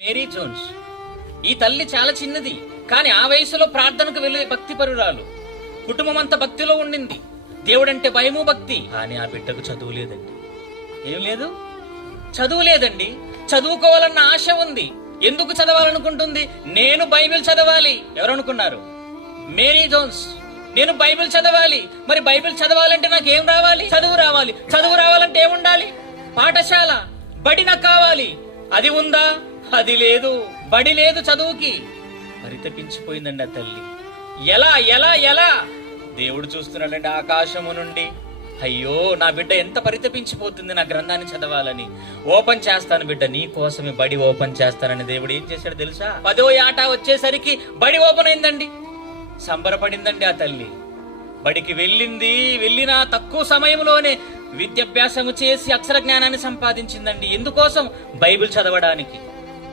Mary Jones. ఈ తల్లి చాలా చిన్నది, కానీ ఆ వయసులో ప్రార్థనకు వెళ్లే భక్తి పరురాలు. కుటుంబం అంతా భక్తిలో ఉండింది. దేవుడంటే భయము, భక్తి. కానీ ఆ బిడ్డకు చదువు లేదండి. ఏం లేదు? చదువు లేదండి. చదువుకోవాలన్న ఆశ ఉంది. ఎందుకు చదవాలనుకుంటుంది? నేను బైబిల్ చదవాలి. ఎవరనుకున్నారు? Mary Jones. నేను బైబిల్ చదవాలి. మరి బైబిల్ చదవాలంటే నాకేం రావాలి? చదువు రావాలి. చదువు రావాలంటే ఏముండాలి? పాఠశాల, బడి నాకు కావాలి. అది ఉందా? అది లేదు. బడి లేదు చదువుకి. పరితపించిపోయిందండి ఆ తల్లి. ఎలా ఎలా ఎలా? దేవుడు చూస్తున్నాడండి ఆకాశము నుండి. అయ్యో, నా బిడ్డ ఎంత పరితపించిపోతుంది నా గ్రంథాన్ని చదవాలని. ఓపెన్ చేస్తాను బిడ్డ, నీ కోసమే బడి ఓపెన్ చేస్తానని దేవుడు ఏం చేశాడు తెలుసా? 10వ ఏట వచ్చేసరికి బడి ఓపెన్ అయిందండి. సంబరపడిందండి ఆ తల్లి. బడికి వెళ్ళిన తక్కువ సమయంలోనే విద్యాభ్యాసము చేసి అక్షర జ్ఞానాన్ని సంపాదించిందండి. ఎందుకోసం? బైబిల్ చదవడానికి.